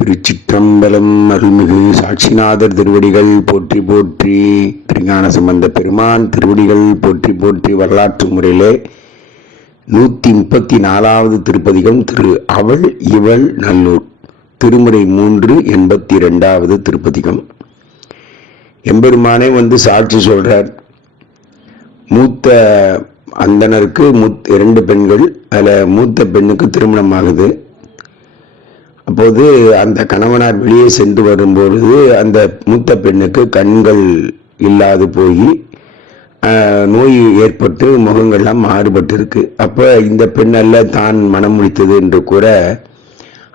திருச்சிற்றம்பலம் அருள்மிகு சாட்சிநாதர் திருவடிகள் போற்றி போற்றி திருஞான சம்பந்த பெருமான் திருவடிகள் போற்றி போற்றி வரலாற்று முறையிலே நூற்றி முப்பத்தி நாலாவது திருப்பதிகம் திரு அவள் இவள் நல்லூர். திருமுறை மூன்று எண்பத்தி ரெண்டாவது திருப்பதிகம். எம்பெருமானே வந்து சாட்சி சொல்றார். மூத்த அந்தனருக்கு மூத் இரண்டு பெண்கள் அதில் மூத்த பெண்ணுக்கு திருமணம் ஆகுது அப்போது அந்த கணவனார் வெளியே சென்று வரும்பொழுது அந்த மூத்த பெண்ணுக்கு கண்கள் இல்லாது போய் நோய் ஏற்பட்டு முகங்கள்லாம் மாறுபட்டு இருக்கு அப்போ இந்த பெண்ணல்ல தான் மனம் முடித்தது என்று கூற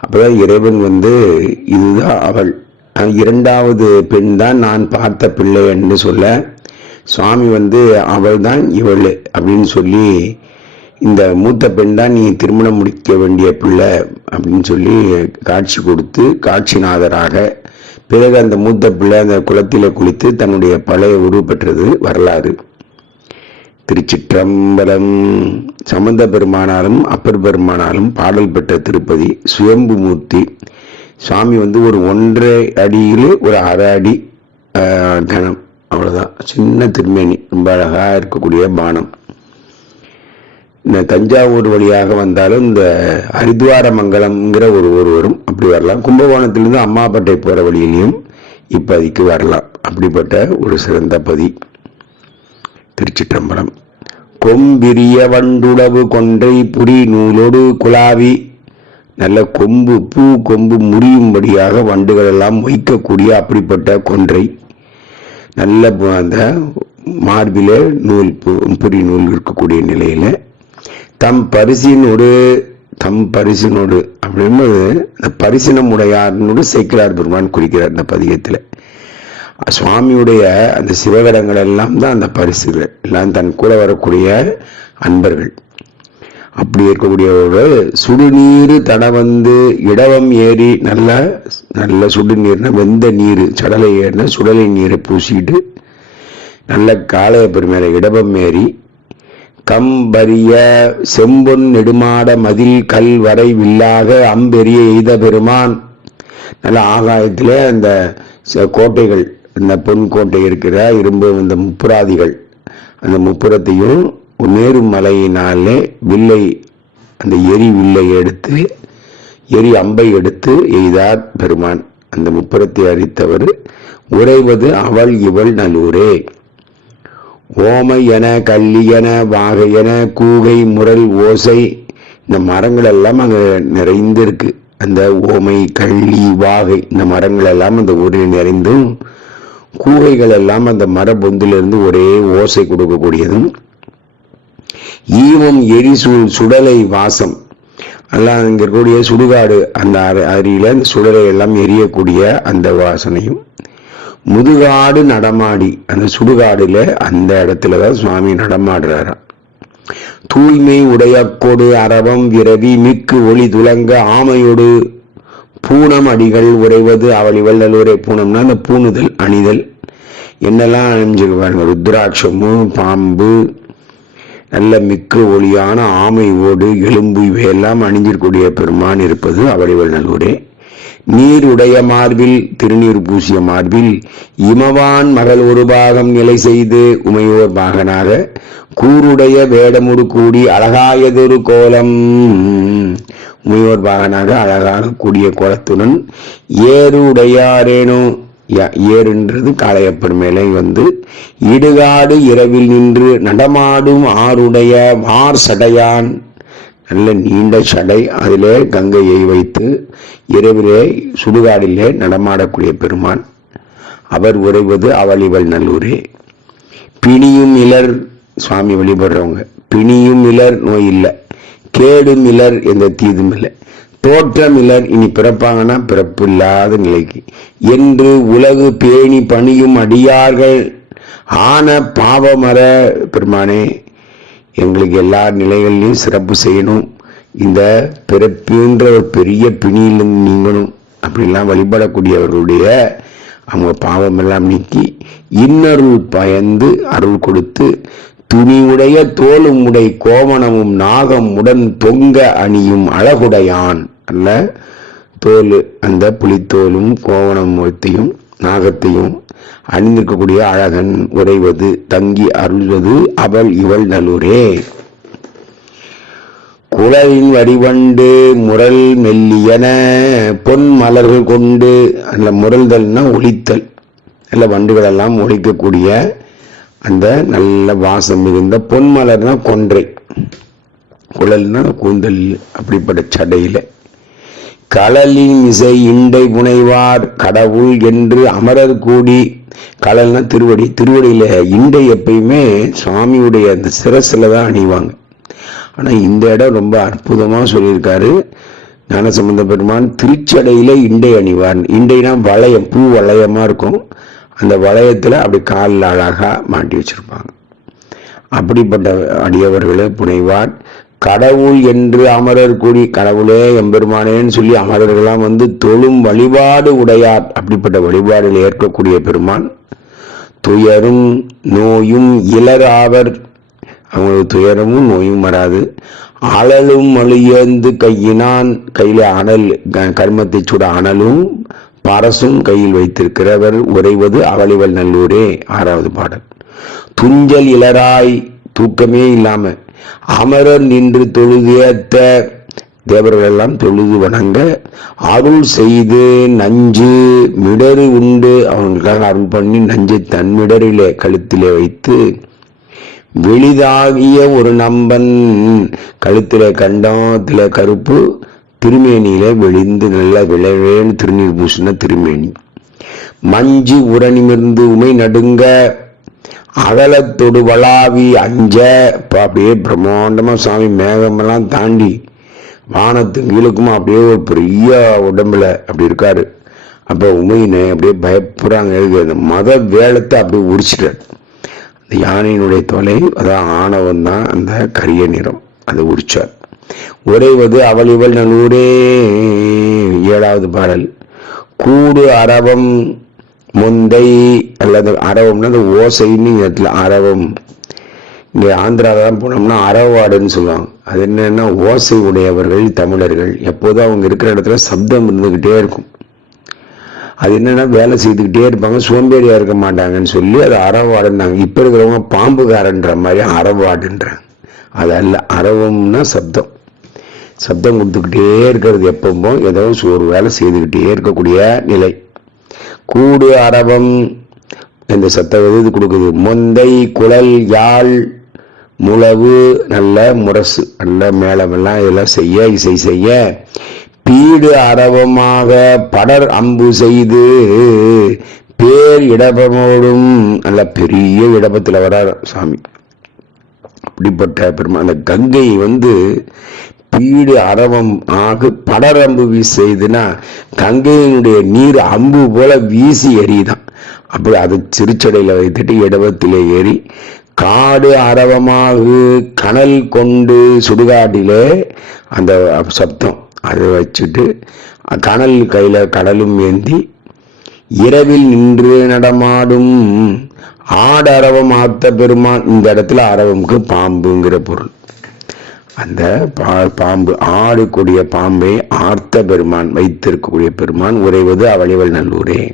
அப்போதான் இறைவன் வந்து இதுதான் அவள். இரண்டாவது பெண் தான் நான் பார்த்த பிள்ளை என்று சொல்ல சுவாமி வந்து அவள் தான் இவள் அப்படின்னு சொல்லி இந்த மூத்த பெண் தான் நீ திருமணம் முடிக்க வேண்டிய பிள்ளை அப்படின்னு சொல்லி காட்சி கொடுத்து காட்சிநாதராக பிறகு அந்த மூத்த பிள்ளை அந்த குளத்தில் குளித்து தன்னுடைய பழைய உருவு பெற்றது வரலாறு. திருச்சிற்றம்பலம் சம்பந்த பெருமானாலும் அப்பர் பெருமானாலும் பாடல் பெற்ற திருப்பதி சுயம்பு மூர்த்தி சுவாமி வந்து ஒரு ஒன்றரை அடியில் ஒரு அரை அடி கணம். அவ்வளோதான் சின்ன திருமேனி. ரொம்ப அழகாக இருக்கக்கூடிய பானம். தஞ்சாவூர் வழியாக வந்தாலும் இந்த ஹரித்வார மங்கலம்ங்கிற ஒரு ஊர் வரும் அப்படி வரலாம். கும்பகோணத்திலிருந்து அம்மாப்பேட்டை போகிற வழியிலையும் இப்பதிக்கு வரலாம். அப்படிப்பட்ட ஒரு சிறந்த பதி. திருச்சிற்றம்பலம். கொம்பிரிய வண்டுளவு கொன்றை புரி நூலோடு குலாவி நல்ல கொம்பு பூ கொம்பு முறியும்படியாக வண்டுகள் எல்லாம் வைக்கக்கூடிய அப்படிப்பட்ட கொன்றை. நல்ல அந்த மார்பிலே நூல் பு- புரி நூல் இருக்கக்கூடிய நிலையில் தம் பரிசினோடு தம் பரிசினோடு அப்படின்னு இந்த பரிசினம் உடையார்னோடு சேக்கிரார் பெருமான் குறிக்கிறார் இந்த பதிகத்தில். சுவாமியுடைய அந்த சிவகடங்கள் எல்லாம் தான் அந்த பரிசுகள். எல்லாம் தன் கூட வரக்கூடிய அன்பர்கள். அப்படி இருக்கக்கூடியவர்கள் சுடுநீர் தட வந்து இடவம் ஏறி நல்ல நல்ல சுடுநீர்னா வெந்த நீர் சடலை ஏறின சுடலை நீரை பூசிட்டு நல்ல காளைய பெருமையில இடவம் ஏறி கம்பரிய செம்பொன் நெடுமாட மதில் கல் வரை வில்லாக அம்பெரிய எய்த பெருமான். நல்ல ஆகாயத்திலே அந்த ச- கோட்டைகள் இந்த பொன் கோட்டை இருக்கிற இரும்பு இந்த முப்புராதிகள் அந்த முப்புறத்தையும் மேரு மலையினாலே வில்லை அந்த எரி வில்லை எடுத்து எரி அம்பை எடுத்து எய்தார் பெருமான். அந்த முப்புறத்தை அறித்தவர் உறைவது அவள் இவள் நல்லூரே ஓமை என கள்ளி என வாகை என கூகை முரல் ஓசை இந்த மரங்கள் எல்லாம் அங்கே நிறைந்திருக்கு. அந்த ஓமை கள்ளி வாகை இந்த மரங்கள் எல்லாம் அந்த ஊரில் நிறைந்தும் கூகைகள் எல்லாம் அந்த மரபொந்திலிருந்து ஒரே ஓசை கொடுக்கக்கூடியதும் ஈவம் எரிசூல் சுடலை வாசம். எல்லாம் இங்கே இருக்கக்கூடிய சுடுகாடு அந்த அரு- அந்த சுடலை எல்லாம் எரியக்கூடிய அந்த வாசனையும் முதுகாடு நடமாடி அந்த சுடுகாடுல அந்த இடத்துல தான் சுவாமி நடமாடுறாராம். தூய்மை உடையக்கொடு அரவம் விரவி மிக்கு ஒளி துலங்க ஆமையோடு பூனம் அடிகள் உறைவது அவள் இவள் நல்லுரை பூனம்னா அந்த பூணுதல் அணிதல். என்னெல்லாம் அணிஞ்சிருக்கு பாருங்க ருத்ராட்சமு பாம்பு நல்ல மிக்க ஒளியான ஆமை ஓடு எலும்பு இவையெல்லாம் அணிஞ்சிருக்கூடிய பெருமான் இருப்பது அவளிவல் நல்லூரே. நீருடைய மார்பில் திருநீர் பூசிய மார்பில் இமவான் மகள் ஒரு பாகம் நிலை செய்து உமையோர் பாகனாக கூருடைய வேடமுடு கூடி அழகாயதொரு கோலம். உமையோர் பாகனாக அழகாக கூடிய கோலத்துடன் ஏறுடையாரேனோ ய- ஏறுன்றது காளையப்பன் மேலே வந்து இடுகாடு இரவில் நின்று நடமாடும் ஆருடைய வார் சடையான் நல்ல நீண்ட சடை அதிலே கங்கையை வைத்து இரவிலே சுடுகாடிலே நடமாடக்கூடிய பெருமான். அவர் உறைவது அவள் இவள் நல்லூரே. பிணியும் இலர் சுவாமி வழிபடுறவங்க பிணியும் இலர் நோய் இல்லை. கேடும் இலர் எந்த தீதும் இல்லை. தோற்றம் இலர் இனி பிறப்பாங்கன்னா பிறப்பு இல்லாத நிலைக்கு. என்று உலகு பேணி பணியும் அடியார்கள். ஆன பாவமர பெருமானே எங்களுக்கு எல்லா நிலைகள்லையும் சிறப்பு செய்யணும். இந்த பிறப்புன்ற ஒரு பெரிய பிணியிலிருந்து நீங்கணும். அப்படிலாம் வழிபடக்கூடியவர்களுடைய அவங்க பாவம் எல்லாம் நீக்கி இன்னருள் பயந்து அருள் கொடுத்து துணிவுடைய தோலும் உடை கோவணமும் நாகம் உடன் தொங்க அணியும் அழகுடையான் அல்ல. தோல் அந்த புலித்தோலும் கோவணத்தையும் நாகத்தையும் அணிந்திருக்கக்கூடிய அழகன் உறைவது தங்கி அருள்வது அவள் இவள் நல்லூரே. குழலின் வடிவண்டு முரல் மெல்லியன பொன் மலர்கள் கொண்டு அந்த முரல்தல்னா ஒழித்தல் நல்ல வண்டுகளெல்லாம் ஒழிக்கக்கூடிய அந்த நல்ல வாசம் மிகுந்த பொன் மலர்னா கொன்றை. குழல்னா கூந்தல் அப்படிப்பட்ட சடையில. கடலின் இசை இண்டை புனைவார் கடவுள் என்று அமரர் கூடி கடல்னா திருவடி திருவடியில இண்டை எப்பயுமே சுவாமியுடைய அந்த சிரசில் தான் அணிவாங்க. ஆனால் இந்த இடம் ரொம்ப அற்புதமாக சொல்லியிருக்காரு. ஞானசம்பந்த பெருமான் திருச்சடையில் இண்டை அணிவார். இண்டைனா வளையம் பூ வளையமாக இருக்கும். அந்த வளையத்தில் அப்படி காலில் அழகாக மாட்டி வச்சிருப்பாங்க. அப்படிப்பட்ட அடியவர்களே புனைவார். கடவுள் என்று அமரர் கூடி கடவுளே எம்பெருமானேன்னு சொல்லி அமரர்களாம் வந்து தொழும் வழிபாடு உடையார். அப்படிப்பட்ட வழிபாடில் ஏற்கக்கூடிய பெருமான் துயரும் நோயும் இலராவர் ஆவர் அவங்களுக்கு துயரமும் நோயும் வராது. அழலும் அழியந்து கையினான் கையில் அனல் க- கர்மத்தை சுட அனலும் பரசும் கையில் வைத்திருக்கிறவர் உறைவது அவளிவள் நல்லூரே. ஆறாவது பாடல். துஞ்சல் இளராய் தூக்கமே இல்லாமல் அமரர் நின்று தொழுதியத்த தேவர்கள் எல்லாம் தொழுது வணங்க. அருள் செய்து நஞ்சு மிடரு உண்டு. அவங்களுக்காக அருள் பண்ணி நஞ்சை தன் மிடரிலே கழுத்திலே வைத்து வெளிதாகிய ஒரு நம்பன் கழுத்தில கண்டத்துல கருப்பு திருமேனியில வெளிந்து நல்லா விளைவேன்னு திருநீர் பூசின திருமேனி. மஞ்சு உரணிமிருந்து உமை நடுங்க. அகலத்தொடு வளாவி அஞ்ச இப்போ அப்படியே பிரம்மாண்டமாக சாமி மேகமெல்லாம் தாண்டி வானத்து கீழுக்குமா அப்படியே ஒரு பெரிய உடம்புல அப்படி இருக்காரு. அப்போ உமையினை அப்படியே பயப்படுறாங்க எதுக்கு? அந்த மத வேலத்தை அப்படியே உரிச்சிட்டார். அந்த யானையினுடைய தொலை அதான் ஆணவம் தான் அந்த கரிய நிறம் அதை உரிச்சார். உறைவது அவள் இவள் நல்லூரே ஏழாவது பாடல். கூடு அரவம் முந்தை அல்லது அரவம்னா அந்த ஓசைன்னு இடத்துல அரவம். இங்கே ஆந்திராவெல்லாம் போனோம்னா அறவாடுன்னு சொல்லுவாங்க. அது என்னன்னா ஓசை உடையவர்கள் தமிழர்கள். எப்போதும் அவங்க இருக்கிற இடத்துல சப்தம் இருந்துக்கிட்டே இருக்கும். அது என்னன்னா வேலை செய்துக்கிட்டே இருப்பாங்க சோம்பேறியாக இருக்க மாட்டாங்கன்னு சொல்லி அது அறவாடுனாங்க இப்போ இருக்கிறவங்க பாம்புகாரன்ற மாதிரி அறவாடுன்றாங்க அது அல்ல அறவம்னா சப்தம். சப்தம் கொடுத்துக்கிட்டே இருக்கிறது எப்பவும் ஏதோ ஒரு வேலை செய்துக்கிட்டே இருக்கக்கூடிய நிலை. கூடு அரவம். இந்த சத்த இது கொடுக்குது? மொந்தை குழல் யாழ் முளவு நல்ல முரசு நல்ல மேளமெல்லாம் இதெல்லாம் செய்ய இசை செய்ய. பீடு அரவமாக படர் அம்பு செய்து பேர் இடபமோடும் நல்ல பெரிய இடபத்தில் வரார் சாமி. அப்படிப்பட்ட பெருமா அந்த கங்கை வந்து பீடு அரவம் ஆகு படரம்பு வீசு செய்துன்னா கங்கையினுடைய நீர் அம்பு போல வீசி எறிதான். அப்படி அது சிறுச்சடையில் வைத்துட்டு இடவத்திலே ஏறி காடு அரவமாகு கனல் கொண்டு சுடுகாட்டிலே அந்த சப்தம் அதை வச்சுட்டு கனல் கையில் கடலும் ஏந்தி இரவில் நின்று நடமாடும் ஆடரவம் ஆத்த பெருமான் இந்த இடத்துல அரவமுக்கு பாம்புங்கிற பொருள். அந்த பா- பாம்பு ஆடக்கூடிய பாம்பை ஆர்த்த பெருமான் வைத்திருக்கக்கூடிய பெருமான் உறைவது அவளிவள் நல்லூரே.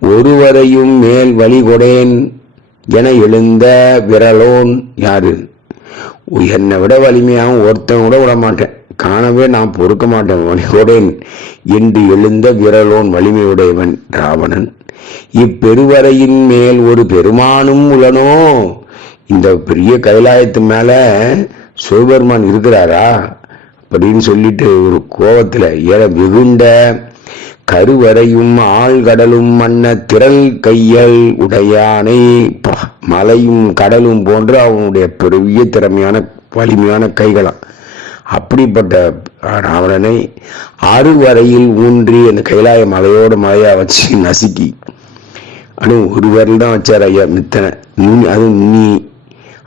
ஒருவரையும் மேல் வழிகொடேன் என எழுந்த விரலோன் யாரு? என்னை விட வலிமையாகவும் ஒருத்தன் கூட விட மாட்டேன் காணவே நான் பொறுக்க மாட்டேன் வழிகொடேன் என்று எழுந்த விரலோன் வலிமையுடையவன் ராவணன். இப்பெருவரையின் மேல் ஒரு பெருமானும் உளனோ இந்த பெரிய கைலாயத்து மேல சிவபெருமான் இருக்கிறாரா அப்படின்னு சொல்லிட்டு ஒரு கோபத்தில் ஏற வெகுண்ட கருவறையும் ஆழ்கடலும் மன்ன திரள் கையல் உடையானை மலையும் கடலும் போன்ற அவனுடைய பெரிய திறமையான வலிமையான கைகளாம். அப்படிப்பட்ட ராவணனை அறுவரையில் ஊன்றி அந்த கைலாய மலையோட மலையா வச்சு நசுக்கி அனு ஒரு விரல் தான் வச்சார் ஐயா மித்தனை. நுனி அது நுனி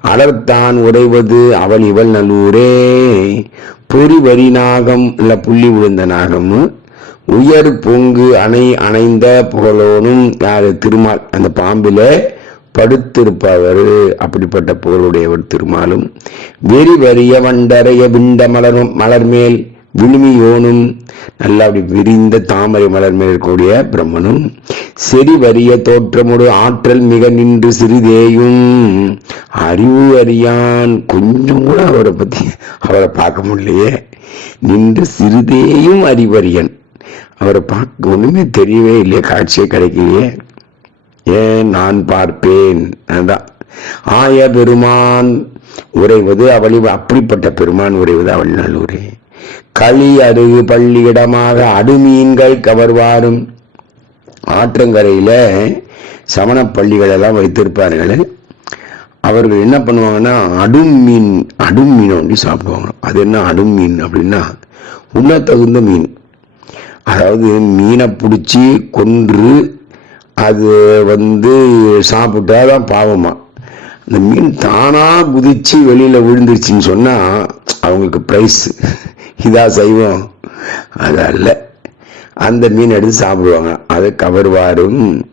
அலர்த்தான் உறைவது அவள் இவள் நல்லூரே. பொறிவரி நாகம் இல்ல புள்ளி விழுந்த நாகம். உயர் பொங்கு அணை அணைந்த புகழோனும் யாரு திருமால் அந்த பாம்பில படுத்திருப்பவர். அப்படிப்பட்ட புகழுடையவர் திருமாலும். வெறி வரிய வண்டரைய விண்ட மலரும் மலர் மேல் விழுமியோனும் நல்லா அப்படி விரிந்த தாமரை மலர் மேல் இருக்கக்கூடிய பிரம்மனும் செறி வரிய தோற்றமோடு ஆற்றல் மிக நின்று சிறிதேயும் அறிவு அறியான் கொஞ்சம் கூட அவரை பத்தி அவரை பார்க்க முடியலையே. நின்று சிறிதேயும் அறிவறியன். அவரை பார்க்க ஒண்ணுமே தெரியவே இல்லையே காட்சியே கிடைக்கலையே. ஏன் நான் பார்ப்பேன்? அதான். ஆய பெருமான் உறைவது அவளி அப்படிப்பட்ட பெருமான் உறைவது அவள் நல்லூரே. களி அருகு பள்ளியிடமாக அடுமீன்கள் கவர்வாரும். ஆற்றங்கரையில் சமண பள்ளிகளெல்லாம் வைத்திருப்பார்கள். அவர்கள் என்ன பண்ணுவாங்கன்னா அடும் மீன் அடும் மீன் ஒண்டி சாப்பிடுவாங்க. அது என்ன அடும் மீன் அப்படின்னா உண்ண தகுந்த மீன். அதாவது மீனை பிடிச்சி கொன்று அது வந்து சாப்பிட்டா தான் பாவமா. அந்த மீன் தானாக குதிச்சு வெளியில் விழுந்துருச்சுன்னு சொன்னால் அவங்களுக்கு ப்ரைஸ் இதா செய்வோம். அது அல்ல. அந்த மீன் எடுத்து சாப்பிடுவாங்க. அதை கவர்வாரும்.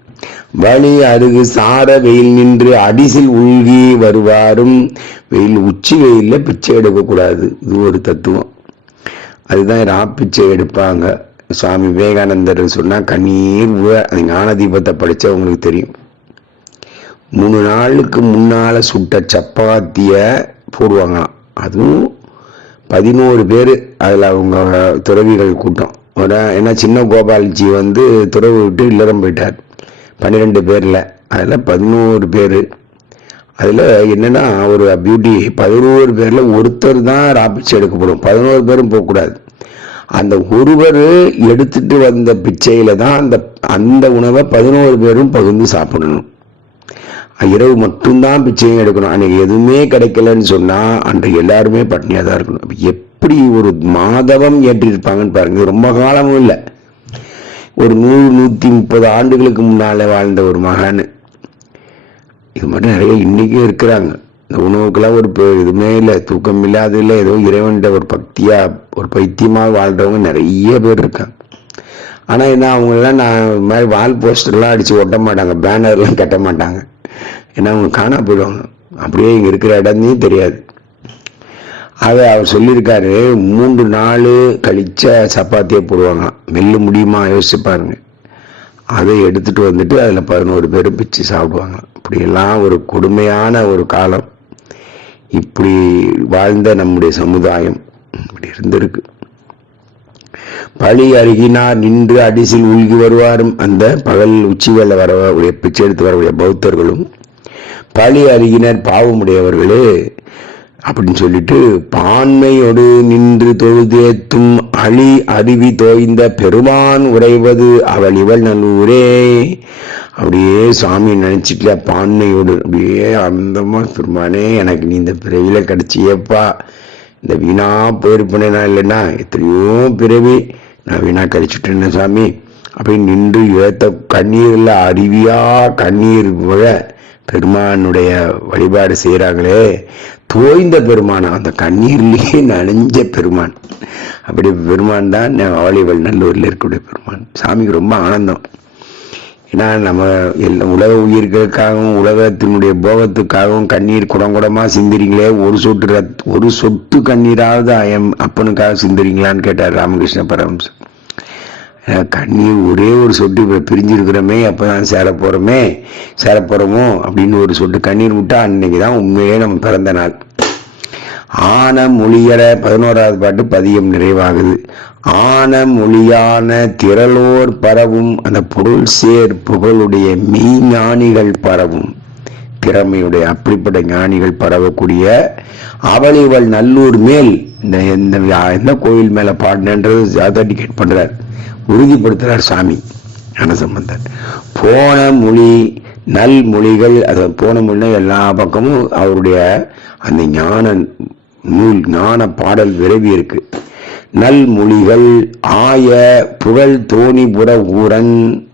வழி அருகு சார வெயில் நின்று அடிசில் உள்கி வருவாரும். வெயில் உச்சி வெயிலில் பிச்சை எடுக்கக்கூடாது. இது ஒரு தத்துவம். அதுதான் ரா பிச்சை எடுப்பாங்க. சுவாமி விவேகானந்தர் சொன்னால் கண்ணீர் உழ அது ஞானதீபத்தை தீபத்தை தெரியும். மூணு நாளுக்கு முன்னால் சுட்ட சப்பாத்தியை போடுவாங்களாம். அதுவும் பதினோரு பேர் அதில் அவங்க துறவிகள் கூட்டம். ஒரு ஏன்னா சின்ன கோபால்ஜி வந்து துறவு விட்டு இல்லறம் போயிட்டார். பன்னிரெண்டு பேரில். அதில் பதினோரு பேர். அதில் என்னென்னா ஒரு பியூட்டி பதினோரு பேரில் ஒருத்தர் தான் ராபிட்ஸ் எடுக்கப்படும். பதினோரு பேரும் போகக்கூடாது. அந்த ஒருவர் எடுத்துட்டு வந்த பிச்சையில் தான் அந்த அந்த உணவை பதினோரு பேரும் பகிர்ந்து சாப்பிடணும். இரவு மட்டும்தான் பிச்சையும் எடுக்கணும். அன்றைக்கி எதுவுமே கிடைக்கலன்னு சொன்னால் அன்றைக்கு எல்லாருமே பட்டினியாக தான் இருக்கணும். எப்படி ஒரு மாதவம் ஏற்றிருப்பாங்கன்னு பாருங்க. ரொம்ப காலமும் இல்லை. ஒரு நூறு நூற்றி முப்பது ஆண்டுகளுக்கு முன்னால் வாழ்ந்த ஒரு மகான். இது மட்டும் நிறைய இன்றைக்கும் இருக்கிறாங்க. இந்த உணவுக்கெல்லாம் ஒரு பெ- இதுவுமே இல்லை. தூக்கம் இல்லாத இல்லை. ஏதோ இறைவன்கிட்ட ஒரு பக்தியாக ஒரு பைத்தியமாக வாழ்றவங்க நிறைய பேர் இருக்காங்க. ஆனால் என்ன அவங்களெல்லாம் நான் இது மாதிரி வால் போஸ்டர்லாம் அடித்து ஒட்ட மாட்டாங்க. பேனர்லாம் கட்ட மாட்டாங்க. ஏன்னா அவங்க காணா போயிடுவாங்க. அப்படியே இங்கே இருக்கிற இடமே தெரியாது. அதை அவர் சொல்லியிருக்காரு மூன்று நாள் கழிச்ச சப்பாத்தியே போடுவாங்க மெல்ல முடியுமா? யோசிச்சு பாருங்க. அதை எடுத்துட்டு வந்துட்டு அதில் பதினோரு பேரும் பிச்சு சாப்பிடுவாங்க. இப்படியெல்லாம் ஒரு கொடுமையான ஒரு காலம். இப்படி வாழ்ந்த நம்முடைய சமுதாயம் இப்படி இருந்திருக்கு. பழி அருகினார் நின்று அடிசில் உள்கி வருவாரும். அந்த பகல் உச்சிகளில் வேலை வரக்கூடிய பிச்சை எடுத்து வரக்கூடிய பௌத்தர்களும் பழி அருகினர் பாவமுடையவர்களே அப்படின்னு சொல்லிட்டு பான்மையோடு நின்று தொழுதேத்தும் அழி அருவி தோய்ந்த பெருமான் உறைவது அவள் இவள் நல்லூரே அப்படியே சாமி நினைச்சிக்கல பான்மையோடு? அப்படியே அந்தமா பெருமானே எனக்கு நீ இந்த பிறவியில கிடைச்சியப்பா இந்த வீணா போயிருப்பேனே நான் இல்லைன்னா எத்தனையோ பிறவி நான் வீணா கழிச்சுட்டேன்னு சாமி. அப்படின்னு நின்று ஏத்த கண்ணீர்ல அருவியா கண்ணீர் விழ பெருமானுடைய வழிபாடு செய்யறாங்களே தோய்ந்த பெருமான் அந்த கண்ணீர்லயே நனைஞ்ச பெருமான். அப்படி பெருமான் தான் ஆலிவல் நல்லூரில் இருக்கக்கூடிய பெருமான். சாமிக்கு ரொம்ப ஆனந்தம். ஏன்னா நம்ம எல்லா உலக உயிர்களுக்காகவும் உலகத்தினுடைய போகத்துக்காகவும் கண்ணீர் குடங்குடமா சிந்திரிங்களே ஒரு சொட்டு ரத் ஒரு சொட்டு கண்ணீராவது அயம் அப்பனுக்காக சிந்திரிங்களான்னு கேட்டார் ராமகிருஷ்ண பரமசம் கண்ணீர் ஒரே ஒரு சொட்டு இப்போ பிரிஞ்சிருக்கிறோமே அப்பதான் சேர போறோமே சேர போகிறோமோ அப்படின்னு ஒரு சொட்டு கண்ணீர் விட்டா அன்னைக்கு தான் உண்மையிலே நம்ம பிறந்த நாள். ஆன மொழியற பதினோராவது பாட்டு பதியம் நிறைவாகுது. ஆன மொழியான திரளோர் பரவும் அந்த பொருள் சேர் புகழுடைய மெய்ஞானிகள் பரவும். திறமையுடைய அப்படிப்பட்ட ஞானிகள் பரவக்கூடிய அவள் இவள் நல்லூர் மேல் இந்த எந்த எந்த கோயில் மேல பாடினன்றது அத்தன்டிகேட் பண்ணுறார் உறுதிப்படுத்துறார் சாமி. ஞானசம்பந்தர் போன மொழி நல் மொழிகள் அது போன மொழினா எல்லா பக்கமும் அவருடைய அந்த ஞான நூல் ஞான பாடல் விரவி இருக்கு. நல் மொழிகள் ஆய புகழ் தோணிபுர ஊரன்.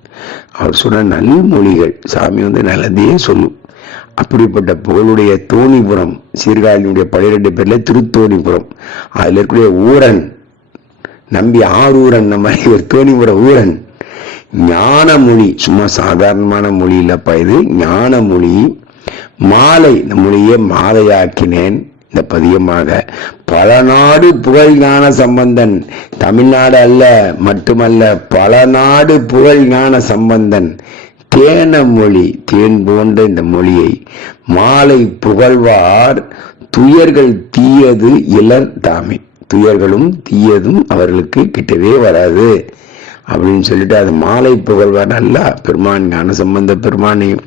அவர் சொன்ன நல் மொழிகள் சாமி வந்து நல்லதே சொல்லும். அப்படிப்பட்ட புகழுடைய தோணிபுரம் சீர்காழியினுடைய பனிரெண்டு பேர்ல திருத்தோணிபுரம். அதில் இருக்கக்கூடிய ஊரன் நம்பி ஆரூரன் நம்ம இவர் தோணிபுர ஊரன். ஞான மொழி சும்மா சாதாரணமான மொழி இல்லப்பா இது. ஞான மொழி மாலை இந்த மொழியை மாலையாக்கினேன். இந்த பதியமாக பல நாடு புகழ் ஞான சம்பந்தன். தமிழ்நாடு அல்ல மட்டுமல்ல பல நாடு புகழ் ஞான சம்பந்தன். தேன மொழி தேன் போன்ற இந்த மொழியை மாலை புகழ்வார் துயர்கள் தீயது இளர் தாமே. துயர்களும் தீயதும் அவர்களுக்கு கிட்டவே வராது. அப்படின்னு சொல்லிட்டு அது மாலை புகழ்வார் நல்லா பெருமான் ஞான சம்பந்த பெருமானையும்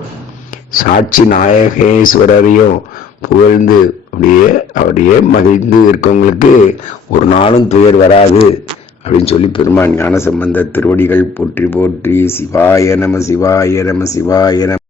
சாட்சி நாயகேஸ்வரரையும் புகழ்ந்து அப்படியே அப்படியே மகிழ்ந்து இருக்கவங்களுக்கு ஒரு நாளும் துயர் வராது அப்படின்னு சொல்லி பெருமான் ஞான சம்பந்த திருவடிகள் போற்றி போற்றி சிவாய நம சிவாய நம சிவாய நம.